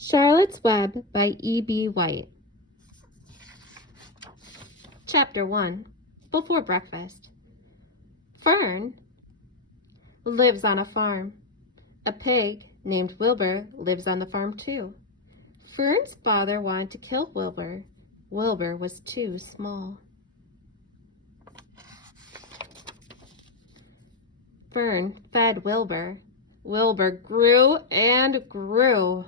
Charlotte's Web by E.B. White. Chapter 1. Before Breakfast. Fern lives on a farm. A pig named Wilbur lives on the farm too. Fern's father wanted to kill Wilbur. Wilbur was too small. Fern fed Wilbur. Wilbur grew and grew.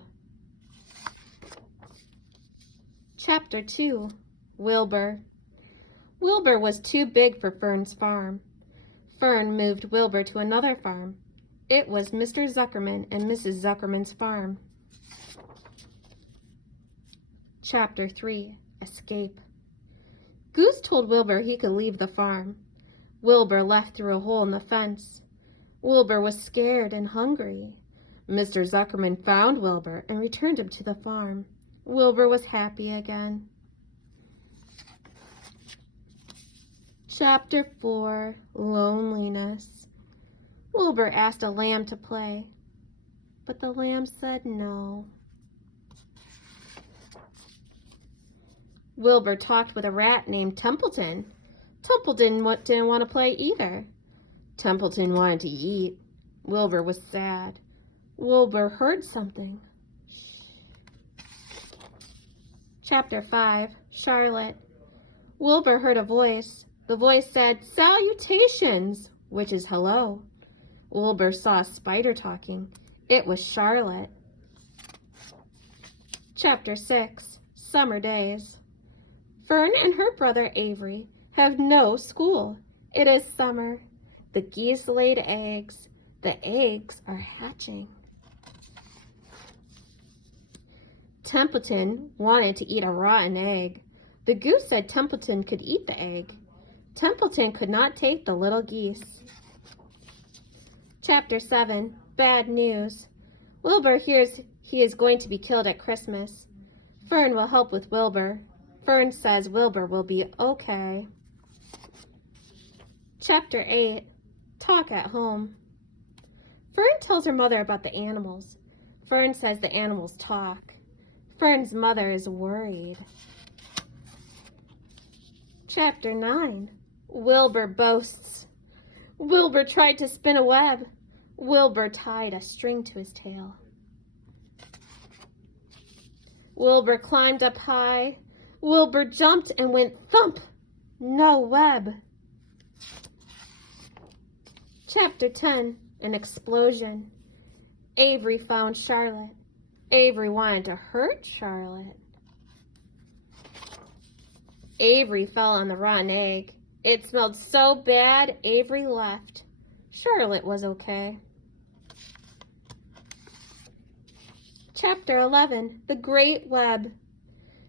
Chapter 2. Wilbur. Wilbur was too big for Fern's farm. Fern moved Wilbur to another farm. It was Mr. Zuckerman and Mrs. Zuckerman's farm. Chapter 3. Escape. Goose told Wilbur he could leave the farm. Wilbur left through a hole in the fence. Wilbur was scared and hungry. Mr. Zuckerman found Wilbur and returned him to the farm. Wilbur was happy again. Chapter 4. Loneliness. Wilbur asked a lamb to play, but the lamb said no. Wilbur talked with a rat named Templeton. Templeton didn't want to play either. Templeton wanted to eat. Wilbur was sad. Wilbur heard something. Chapter 5. Charlotte. Wilbur heard a voice. The voice said, "Salutations," which is hello. Wilbur saw a spider talking. It was Charlotte. Chapter 6. Summer Days. Fern and her brother Avery have no school. It is summer. The geese laid eggs. The eggs are hatching. Templeton wanted to eat a rotten egg. The goose said Templeton could eat the egg. Templeton could not take the little geese. Chapter 7. Bad News. Wilbur hears he is going to be killed at Christmas. Fern will help with Wilbur. Fern says Wilbur will be okay. Chapter 8. Talk at Home. Fern tells her mother about the animals. Fern says the animals talk. Fern's mother is worried. Chapter 9. Wilbur boasts. Wilbur tried to spin a web. Wilbur tied a string to his tail. Wilbur climbed up high. Wilbur jumped and went thump. No web. Chapter 10. An explosion. Avery found Charlotte. Avery wanted to hurt Charlotte. Avery fell on the rotten egg. It smelled so bad, Avery left. Charlotte was okay. Chapter 11. The Great Web.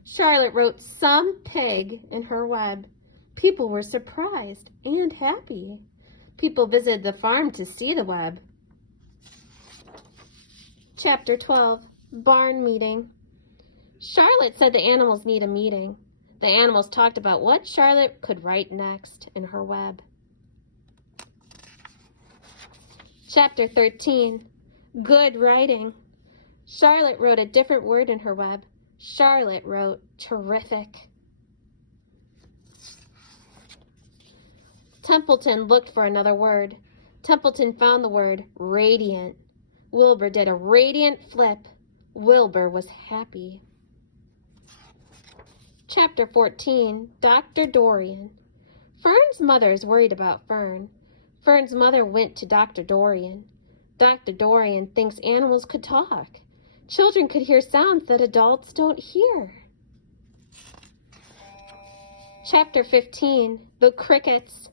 Charlotte wrote "some pig" in her web. People were surprised and happy. People visited the farm to see the web. Chapter 12. Barn Meeting. Charlotte said the animals need a meeting. The animals talked about what Charlotte could write next in her web. Chapter 13. Good Writing. Charlotte wrote a different word in her web. Charlotte wrote terrific. Templeton looked for another word. Templeton found the word radiant. Wilbur did a radiant flip. Wilbur was happy. Chapter 14. Dr. Dorian. Fern's mother is worried about Fern. Fern's mother went to Dr. Dorian. Dr. Dorian thinks animals could talk. Children could hear sounds that adults don't hear. Chapter 15. The Crickets.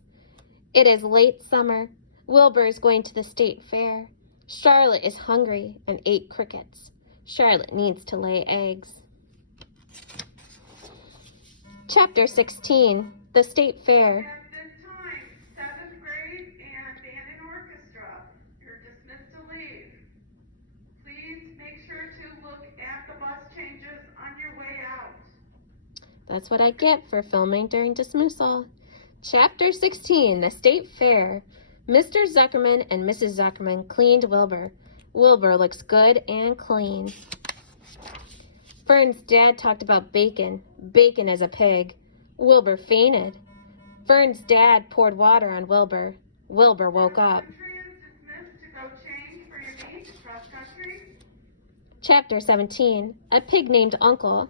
It is late summer. Wilbur is going to the state fair. Charlotte is hungry and ate crickets. Charlotte needs to lay eggs. Chapter 16. The State Fair. At this time, 7th grade and band and orchestra, you're dismissed to leave. Please make sure to look at the bus changes on your way out. That's what I get for filming during dismissal. Chapter 16. The State Fair. Mr. Zuckerman and Mrs. Zuckerman cleaned Wilbur. Wilbur looks good and clean. Fern's dad talked about bacon. Bacon as a pig. Wilbur fainted. Fern's dad poured water on Wilbur. Wilbur woke up. Country is dismissed to go change for your needs cross country. Chapter 17. A Pig Named Uncle.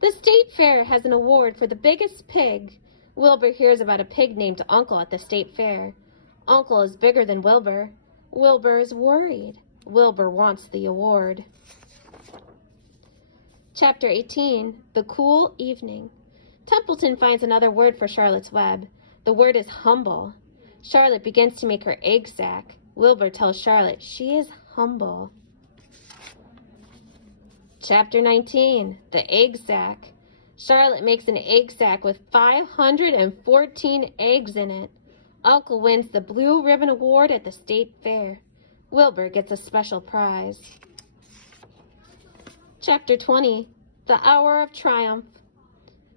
The state fair has an award for the biggest pig. Wilbur hears about a pig named Uncle at the state fair. Uncle is bigger than Wilbur. Wilbur is worried. Wilbur wants the award. Chapter 18. The Cool Evening. Templeton finds another word for Charlotte's Web. The word is humble. Charlotte begins to make her egg sack. Wilbur tells Charlotte she is humble. Chapter 19. The Egg Sack. Charlotte makes an egg sack with 514 eggs in it. Uncle wins the Blue Ribbon Award at the state fair. Wilbur gets a special prize. Chapter 20. The Hour of Triumph.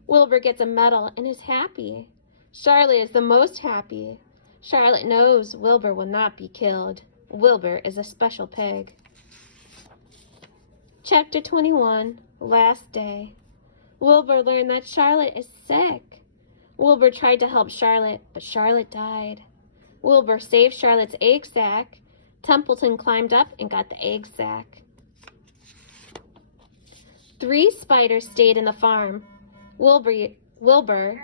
Wilbur gets a medal and is happy. Charlotte is the most happy. Charlotte knows Wilbur will not be killed. Wilbur is a special pig. Chapter 21. Last Day. Wilbur learned that Charlotte is sick. Wilbur tried to help Charlotte, but Charlotte died. Wilbur saved Charlotte's egg sack. Templeton climbed up and got the egg sack. 3 spiders stayed in the farm. Wilbur At this time,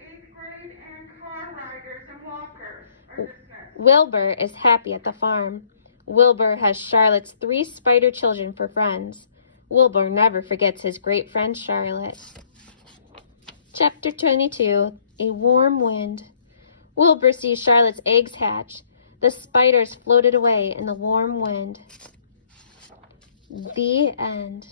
8th grade and car riders and walkers are dismissed. Wilbur is happy at the farm. Wilbur has Charlotte's 3 spider children for friends. Wilbur never forgets his great friend Charlotte. Chapter 22. A Warm Wind. Wilbur sees Charlotte's eggs hatch. The spiders floated away in the warm wind. The end.